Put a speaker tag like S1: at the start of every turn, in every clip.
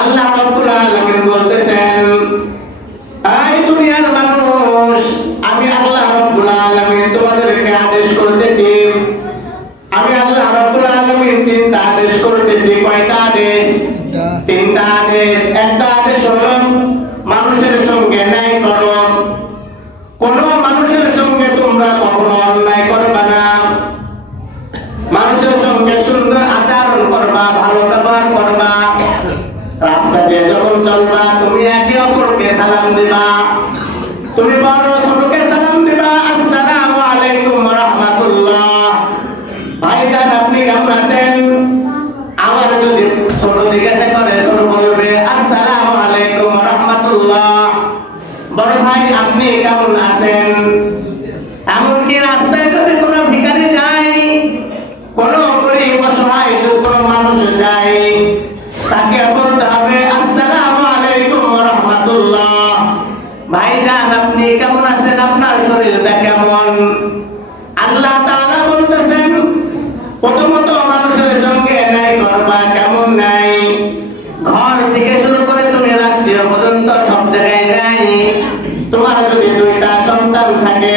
S1: আল্লাহ রাব্বুল আলামিন বলতেছেন, এই দুনিয়ার মানুষ, আমি আল্লাহ রাব্বুল আলামিন তোমাদেরকে আদেশ করতেছি। আমি আল্লাহ রাব্বুল আলামিন তিনটা আদেশ করতেছি। কয়টা আদেশ? তিনটা আদেশ। একটা আদেশ হলো সালাম দিবা। তুমি বড় ছোটকে সালাম দিবা। আসসালামু আলাইকুম ওয়া রাহমাতুল্লাহ। ভাইজান, আপনি কেমন আছেন? আবার যদি ছোট জিজ্ঞাসা করে, ছোট বলবে, আসসালামু আলাইকুম ওয়া রাহমাতুল্লাহ। বড় ভাই, আপনি কেমন আছেন? এমনকি রাস্তায় যদি কোনো ভিখারি যায় শরীরটা কেমন? আল্লাহ তাআলা বলতেছেন, প্রথমত মানুষের সঙ্গে ন্যায় করবা কেমন ন্যায় ঘর থেকে শুরু করে তুমি রাষ্ট্রীয় পর্যন্ত সব জায়গায় ন্যায় তোমার যদি দুইটা সন্তান থাকে,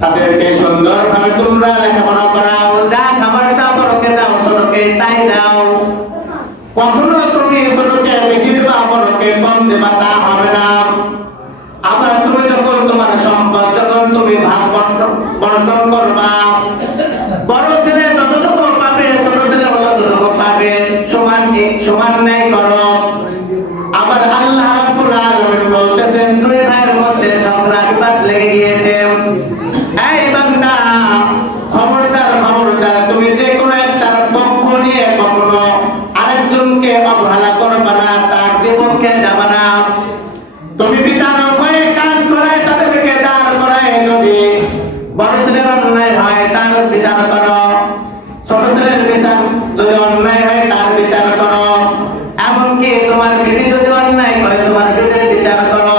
S1: তাদেরকে সুন্দরভাবে তোমরা লেখাপড়া করাও, যা খাবারটা বড়কে দাও, ছোটকে তাই দাও। কখনো তুমি ছোটকে বেশি দেবা, বড়কে কম দেবা, তা হবে না আবার তুমি যখন তোমার সম্পদ যখন তুমি ভাগ বন্টন বন্টন করবা বড় ছেলে যতটুকু পাবে ছোট ছেলে ততটুকু পাবে সমান সমান নেই করো আবার আল্লাহ রাব্বুল আলামিন বলতেছেন দুই ভাইয়ের মধ্যে ঝগড়া বিবাদ লেগে গিয়েছে এই বান্দা খবরদার খবরদার তুমি যে কোনো একটার পক্ষ নিয়ে কখনো আরেকজনকে অবহেলা করবা না তার বিপক্ষে যাবা না তুমি বিচারক হয়ে কাজ করায় তাদেরকে দাঁড় করায় যদি বড় ছেলের অন্যায় হয় তার বিচার করো ছোট ছেলের বিচার যদি অন্যায় হয় তার বিচার করো এমনকি তোমার বিবি যদি অন্যায় করে তোমার বিবির বিচার করো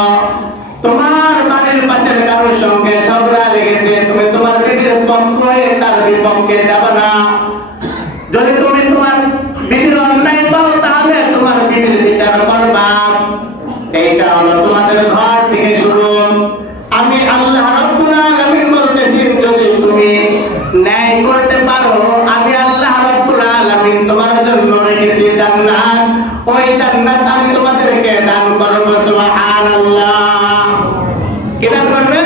S1: তোমার বাড়ির পাশের কারোর সঙ্গে ঝগড়া লেগেছে তুমি তোমার বিবির পক্ষ হয়ে তার বিপক্ষে যাবে না যদি তুমি তোমার বিবির অন্যায় পাও তাহলে তোমার এইটা হলো তোমাদের ঘর থেকে শুরু। আমি আল্লাহ আলামিন যদি তুমি ন্যায় করতে পারো, আমি আল্লাহ আলামিন তোমার জন্য রেখেছি জান্নাত। ওই জান্নাত আমি তোমাদেরকে দান করব, সুবহানাল্লাহ। কি দান করবে?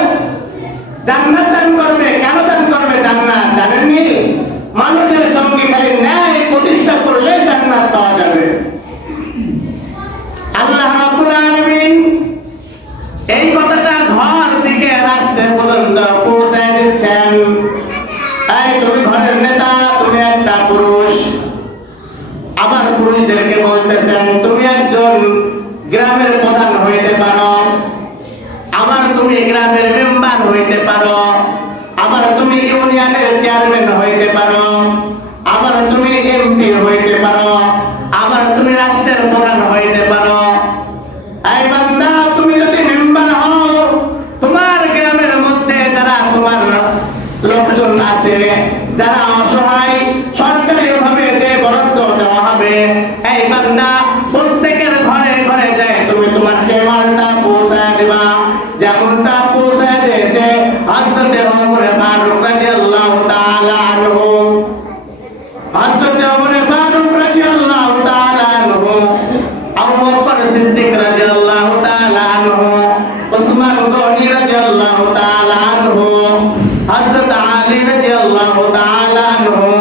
S1: জান্নাত দান করবে। কেন দান করবে জান্নাত? জানেননি? মানুষের সঙ্গে খালি ন্যায় প্রতিষ্ঠা করলে জান্নাত পাওয়া যাবে আল্লাহ রাব্বুল আলামিন এই কথাটা ঘর থেকে রাষ্ট্র পর্যন্ত পৌঁছায় দিচ্ছেন এই তুমি ঘরের নেতা তুমি একটা পুরুষ। আবার পুরুষদেরকে বলতেছেন, তুমি একজন গ্রামের প্রধান হইতে পারো। আবার তুমি গ্রামের মেম্বার হইতে পারো। আবার তুমি ইউনিয়নের চেয়ারম্যান হইতে পারো। আবার তুমি এমপি হইতে পারো। আবার তুমি রাষ্ট্রের প্রধান হইতে পারো। এই বান্দা, তুমি যদি মেম্বার হও, তোমার গ্রামের মধ্যে যারা তোমার লোকজন আছে, যারা অসহায় সরকারি ভাবে যে বরাদ্দ দেওয়া হবে এই বান্দা প্রত্যেকের ঘরে ঘরে যায় তুমি তোমার সেই মালটা পৌঁছায় দিবা যেমনটা পৌঁছায় দিয়েছে হযরতে ওমর ফারুক রাদিয়াল্লাহু তাআলা আনহু হযরতে ওমর ফারুক রাদিয়াল্লাহু তাআলা আনহু আবু বকর সিদ্দিক রাদিয়াল্লাহু তাআলা আনহু উসমান গনি রাদিয়াল্লাহু তাআলা আনহু হযরত আলী রাদিয়াল্লাহু তাআলা আনহু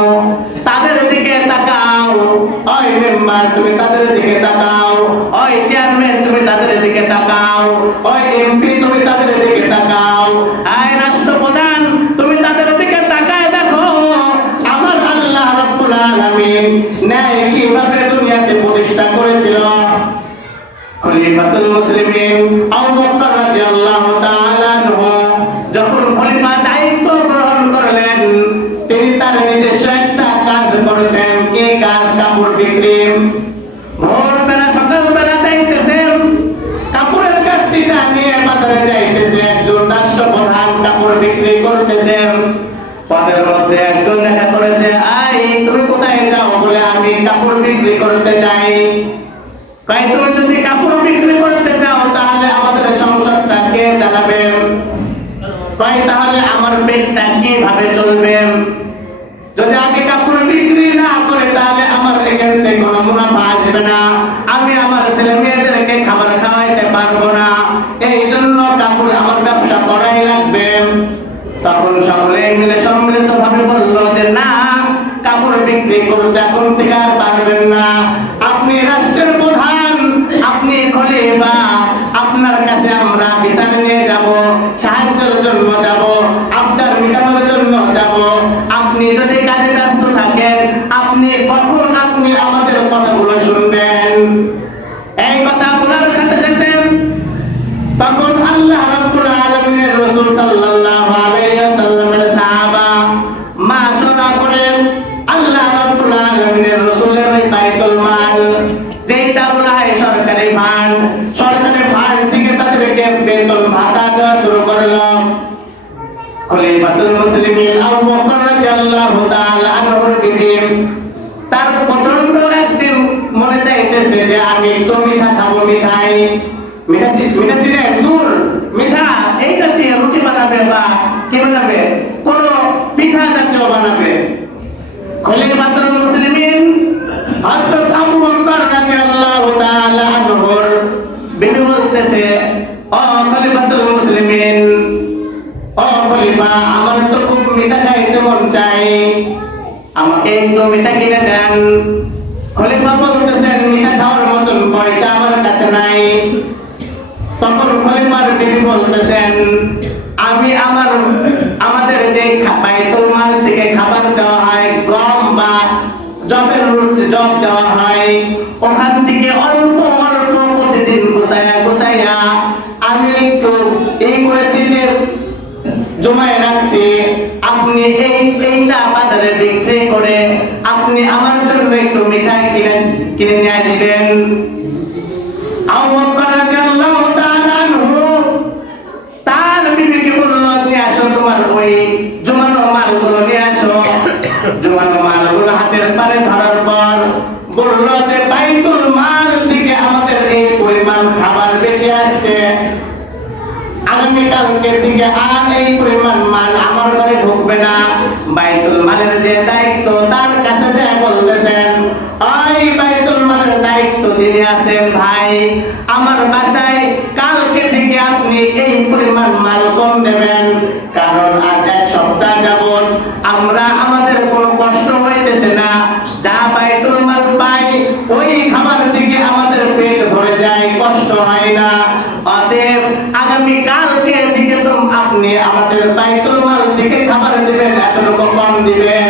S1: তাদের দিকে তাকাও ওই মেম্বার তুমি তাদের দিকে তাকাও ওই চেয়ারম্যান তুমি তাদের দিকে তাকাও ওই এমপি তুমি তাদের দিকে তাকাও। আয় রাষ্ট্রপ্রধান, তুমি তাদের দিকে তাকায় দেখো। আমার আল্লাহ রাব্বুল আলামিন ন্যায় কীভাবে দুনিয়াতে প্রতিষ্ঠা করেছিল? খলিফাতুল মুসলিমিন, আবু বকর রাদিয়াল্লাহু তাআলা আনহু যখন খলিফা দায়িত্ব গ্রহণ করলেন তিনি তার নিজস্ব একটা কাজ করতেন কি কাজ কাপড় বিক্রি ভোরবেলা সকালবেলা চাইতেছেন কাপড়ের কার্তিটা নিয়ে বাজারে যাইতেছে একজন রাষ্ট্রপ্রধান কাপড় বিক্রি করতেছেন পদের মধ্যে একজন দেখা করেছে, আই, তুমি কোথায় যাও বলে আমি কাপড় বিক্রি করতে চাই। কয়, তুমি যদি কাপড় বিক্রি করতে চাও তাহলে আমাদের সংসারটা কে চালাবে? কয়, তাহলে আমার পেটটা কীভাবে চলবে? যদি আমি কাপড় বিক্রি না করে তাহলে আমার এখান কোনো মুনাফা আসবে না। আমি আমার ছেলে মেয়েদেরকে খাবার খাওয়াইতে পারব না। এই জন্য এখন থেকে আর পারবেন না। আপনি রাষ্ট্রের প্রধান, আপনি খলিফা আপনার কাছে আমরা বিচার নিয়ে যাব, সাহায্যের জন্য যাব, আবদার মেটানোর জন্য যাব। আপনি যদি কাজে ব্যস্ত থাকেন, আপনি কখন আপনি আমাদের কথাগুলো শুনবেন? এই কথা বলার সাথে সাথে তখন আল্লাহ রাব্বুল আলামিনের রাসূল সাল্লাল্লাহু বেতন ভাতা দেওয়া শুরু করল খলিফাতুল মুসলিমিন আবু বকর রাদিয়াল্লাহু তাআলা আনহুর বিবি তার প্রচণ্ড একদিন মনে চাইতেছে যে, আমি একটু মিঠা খাব, মিঠাই। মিঠা মিঠা চিনে দূর মিঠা, এইটা দিয়ে রুটি বানাবে বা কি বানাবে? কোন পিঠা জাতীয় বানাবে। খলিফাতুল মুসলিমিন হযরত আবু বকর রাদিয়াল্লাহু তাআলা আনহুর বিবি বলতেছে আমার তো খুব মিঠা খাইতে মন চাই আমাকে একটু মিঠা কিনে দেন। খলিফা বলতেছেন, মিঠা খাওয়ার মতন পয়সা আমার কাছে নাই। তখন খলিফার বিবি বলতেছেন, আমি আমার, আমাদের যে বাইতুল মাল থেকে খাবার দেওয়া হয়, গম বা জবের জব দেওয়া হয়, ওখান থেকে অল্প অল্প প্রতিদিন গুছাইয়া গুছাইয়া আমি একটু এই জমায় রাখছি, আপনি এই এইটা বাজারে বিক্রি করে আপনি আমার জন্য একটু মিঠাই কিনে নিয়ে আসো তোমার ওই জমানো মালগুলো নিয়ে আসো। হাতের পারে ধরার পর বলল যে, বাইতুল মাল থেকে আমাদের এই পরিমাণ খাবার বেশি আসছে আগামীকালকে থেকে আর এই পরিমাণ মাল আমার ঘরে ঢুকবে না। বাইতুল মালের যে দায়িত্ব, তার কাছে যায় বলতেছেন, ওই বাইতুল মালের দায়িত্ব যিনি আছেন ভাই, আমার বাসায় কালকে থেকে আপনি এই পরিমাণ মাল কম দেবেন। কারণ আজ এক সপ্তাহ যাবত আমরা, আমাদের কোনো কষ্ট হইতেছে না। যা বাইতুল মাল পাই, ওই খাবার diga